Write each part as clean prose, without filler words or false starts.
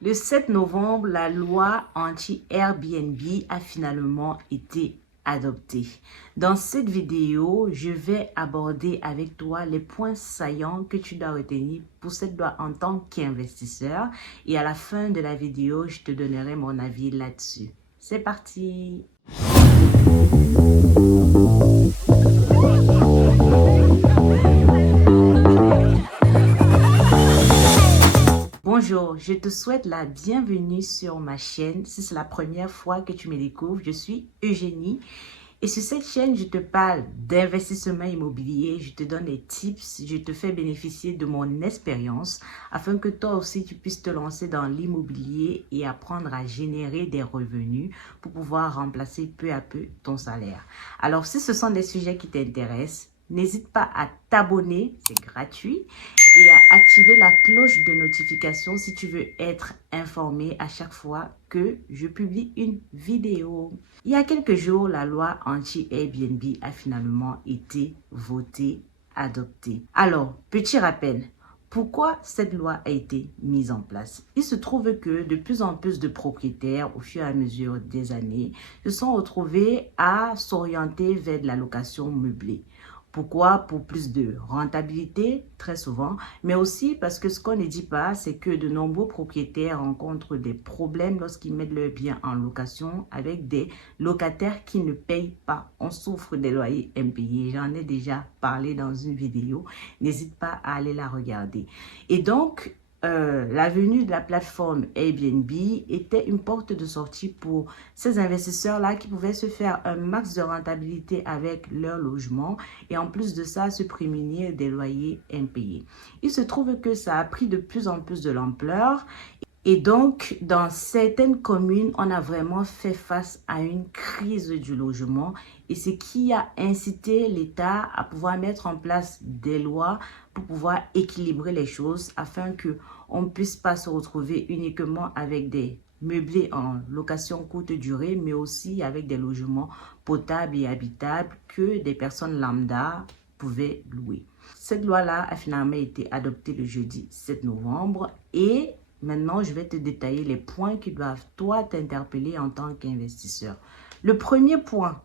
Le 7 novembre, la loi anti-Airbnb a finalement été adoptée. Dans cette vidéo, je vais aborder avec toi les points saillants que tu dois retenir pour cette loi en tant qu'investisseur. Et à la fin de la vidéo, je te donnerai mon avis là-dessus. C'est parti! Bonjour, je te souhaite la bienvenue sur ma chaîne. Si c'est la première fois que tu me découvres, je suis Eugénie. Et sur cette chaîne, je te parle d'investissement immobilier, je te donne des tips, je te fais bénéficier de mon expérience afin que toi aussi tu puisses te lancer dans l'immobilier et apprendre à générer des revenus pour pouvoir remplacer peu à peu ton salaire. Alors, si ce sont des sujets qui t'intéressent, n'hésite pas à t'abonner, c'est gratuit, et à activer la cloche de notification si tu veux être informé à chaque fois que je publie une vidéo. Il y a quelques jours, la loi anti-Airbnb a finalement été votée, adoptée. Alors, petit rappel. Pourquoi cette loi a été mise en place? Il se trouve que de plus en plus de propriétaires, au fur et à mesure des années, se sont retrouvés à s'orienter vers de la location meublée. Pourquoi? Pour plus de rentabilité, très souvent, mais aussi parce que ce qu'on ne dit pas, c'est que de nombreux propriétaires rencontrent des problèmes lorsqu'ils mettent leurs biens en location avec des locataires qui ne payent pas. On souffre des loyers impayés. J'en ai déjà parlé dans une vidéo. N'hésite pas à aller la regarder. Et donc, la venue de la plateforme Airbnb était une porte de sortie pour ces investisseurs-là qui pouvaient se faire un max de rentabilité avec leur logement et en plus de ça, se prémunir des loyers impayés. Il se trouve que ça a pris de plus en plus de l'ampleur. Et donc, dans certaines communes, on a vraiment fait face à une crise du logement et ce qui a incité l'État à pouvoir mettre en place des lois pour pouvoir équilibrer les choses afin qu'on ne puisse pas se retrouver uniquement avec des meublés en location courte durée, mais aussi avec des logements potables et habitables que des personnes lambda pouvaient louer. Cette loi-là a finalement été adoptée le jeudi 7 novembre et maintenant, je vais te détailler les points qui doivent, toi, t'interpeller en tant qu'investisseur. Le premier point,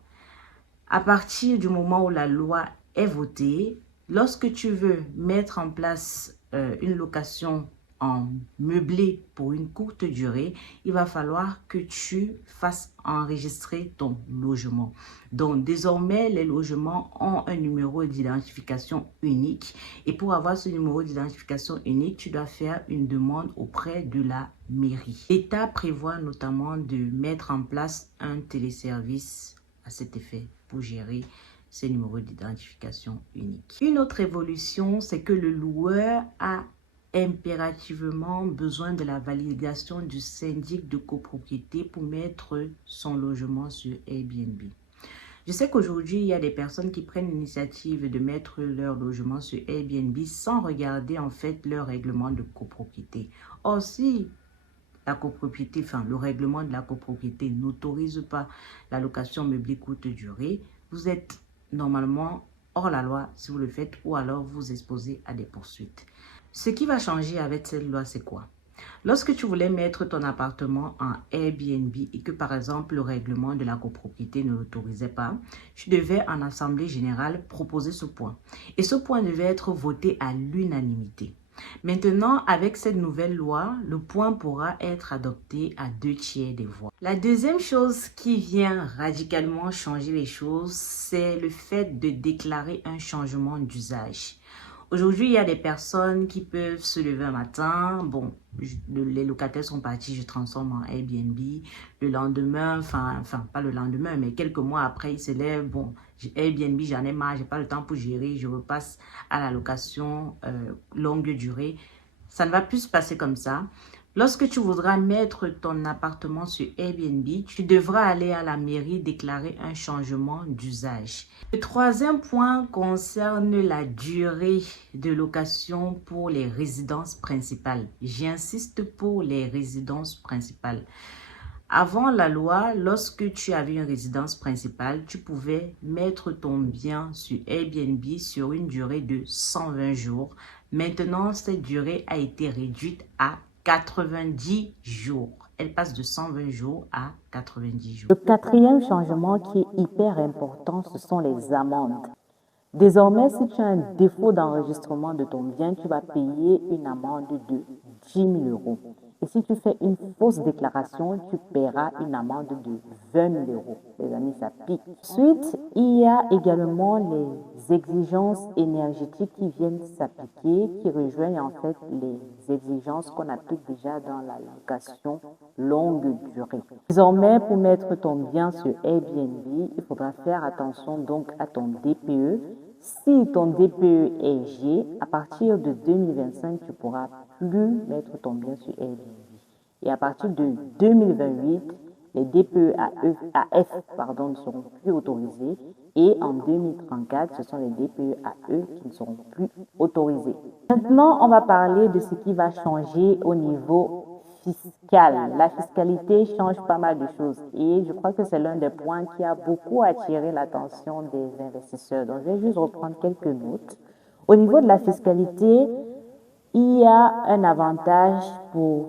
à partir du moment où la loi est votée, lorsque tu veux mettre en place une location en meublé pour une courte durée, il va falloir que tu fasses enregistrer ton logement. Donc, désormais, les logements ont un numéro d'identification unique. Et pour avoir ce numéro d'identification unique, tu dois faire une demande auprès de la mairie. L'État prévoit notamment de mettre en place un téléservice à cet effet pour gérer ces numéros d'identification unique. Une autre évolution, c'est que le loueur a impérativement besoin de la validation du syndic de copropriété pour mettre son logement sur Airbnb. Je sais qu'aujourd'hui, il y a des personnes qui prennent l'initiative de mettre leur logement sur Airbnb sans regarder en fait leur règlement de copropriété. Or, si la copropriété, enfin le règlement de la copropriété n'autorise pas la location meublée courte durée, vous êtes normalement hors la loi si vous le faites ou alors vous exposez à des poursuites. Ce qui va changer avec cette loi, c'est quoi? Lorsque tu voulais mettre ton appartement en Airbnb et que par exemple le règlement de la copropriété ne l'autorisait pas, tu devais en assemblée générale proposer ce point. Et ce point devait être voté à l'unanimité. Maintenant, avec cette nouvelle loi, le point pourra être adopté à 2/3 des voix. La deuxième chose qui vient radicalement changer les choses, c'est le fait de déclarer un changement d'usage. Aujourd'hui, il y a des personnes qui peuvent se lever un matin, bon, les locataires sont partis, je transforme en Airbnb. Le lendemain, enfin pas le lendemain, mais quelques mois après, ils se lèvent, bon, Airbnb, j'en ai marre, j'ai pas le temps pour gérer, je repasse à la location longue durée. Ça ne va plus se passer comme ça. Lorsque tu voudras mettre ton appartement sur Airbnb, tu devras aller à la mairie déclarer un changement d'usage. Le troisième point concerne la durée de location pour les résidences principales. J'insiste pour les résidences principales. Avant la loi, lorsque tu avais une résidence principale, tu pouvais mettre ton bien sur Airbnb sur une durée de 120 jours. Maintenant, cette durée a été réduite à 90 jours. Elle passe de 120 jours à 90 jours. Le quatrième changement qui est hyper important, ce sont les amendes. Désormais, si tu as un défaut d'enregistrement de ton bien, tu vas payer une amende de 10 000 euros. Et si tu fais une fausse déclaration, tu paieras une amende de 20 000 euros. Les amis, ça pique. Ensuite, il y a également les exigences énergétiques qui viennent s'appliquer, qui rejoignent en fait les exigences qu'on applique déjà dans la location longue durée. Désormais, pour mettre ton bien sur Airbnb, il faudra faire attention donc à ton DPE. Si ton DPE est G, à partir de 2025, tu ne pourras plus mettre ton bien sur Airbnb. Et à partir de 2028, les DPE AF ne seront plus autorisés. Et en 2034, ce sont les DPE AE qui ne seront plus autorisés. Maintenant, on va parler de ce qui va changer au niveau fiscal. La fiscalité change pas mal de choses et je crois que c'est l'un des points qui a beaucoup attiré l'attention des investisseurs. Donc, je vais juste reprendre quelques notes. Au niveau de la fiscalité, il y a un avantage pour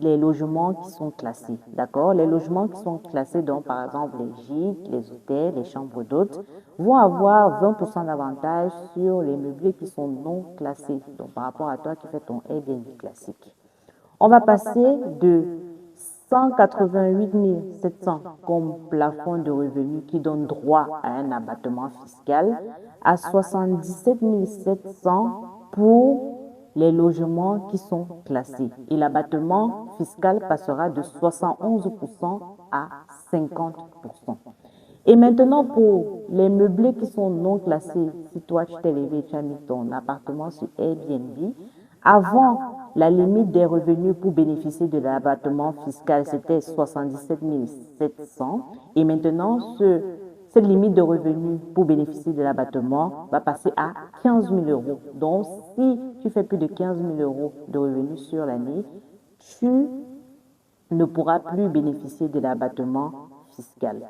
les logements qui sont classés, d'accord? Les logements qui sont classés, donc par exemple les gîtes, les hôtels, les chambres d'hôtes, vont avoir 20% d'avantage sur les meublés qui sont non classés, donc par rapport à toi qui fais ton Airbnb classique. On va passer de 188 700 comme plafond de revenus qui donne droit à un abattement fiscal à 77 700 pour les logements qui sont classés. Et l'abattement fiscal passera de 71% à 50%. Et maintenant, pour les meublés qui sont non classés, si toi tu t'es levé et tu as mis ton appartement sur Airbnb, avant, la limite des revenus pour bénéficier de l'abattement fiscal, c'était 77 700. Et maintenant, cette limite de revenus pour bénéficier de l'abattement va passer à 15 000 euros. Donc, si tu fais plus de 15 000 euros de revenus sur l'année, tu ne pourras plus bénéficier de l'abattement fiscal.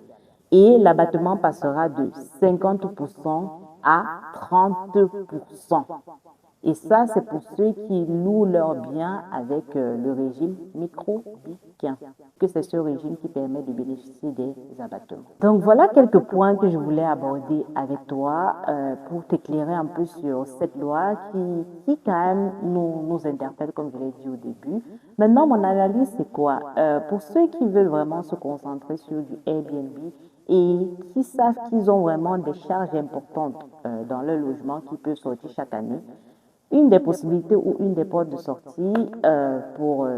Et l'abattement passera de 50% à 30%. Et ça, c'est pour ceux qui louent leurs biens avec le régime micro-BIC, que c'est ce régime qui permet de bénéficier des abattements. Donc, voilà quelques points que je voulais aborder avec toi pour t'éclairer un peu sur cette loi qui quand même, nous interpelle, comme je l'ai dit au début. Maintenant, mon analyse, c'est quoi? Pour ceux qui veulent vraiment se concentrer sur du Airbnb et qui savent qu'ils ont vraiment des charges importantes dans leur logement qui peuvent sortir chaque année, une des possibilités ou une des portes de sortie pour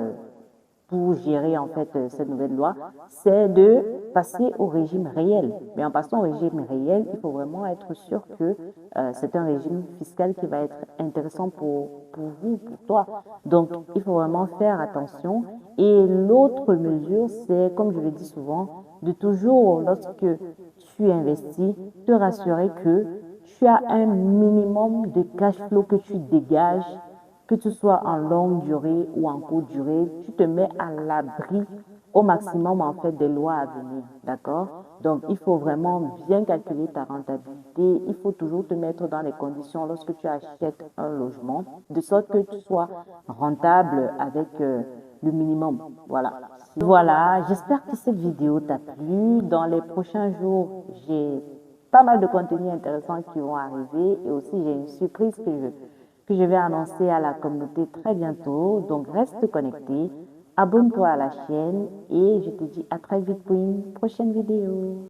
gérer en fait cette nouvelle loi, c'est de passer au régime réel. Mais en passant au régime réel, il faut vraiment être sûr que c'est un régime fiscal qui va être intéressant pour vous, pour toi. Donc, il faut vraiment faire attention. Et l'autre mesure, c'est, comme je le dis souvent, de toujours, lorsque tu investis, te rassurer que tu as un minimum de cash flow que tu dégages, que ce soit en longue durée ou en courte durée, tu te mets à l'abri au maximum en fait des lois à venir, d'accord? Donc, il faut vraiment bien calculer ta rentabilité. Il faut toujours te mettre dans les conditions lorsque tu achètes un logement, de sorte que tu sois rentable avec le minimum. Voilà. Voilà, j'espère que cette vidéo t'a plu. Dans les prochains jours, j'ai pas mal de contenus intéressants qui vont arriver et aussi j'ai une surprise que je vais annoncer à la communauté très bientôt. Donc reste connecté, abonne-toi à la chaîne et je te dis à très vite pour une prochaine vidéo.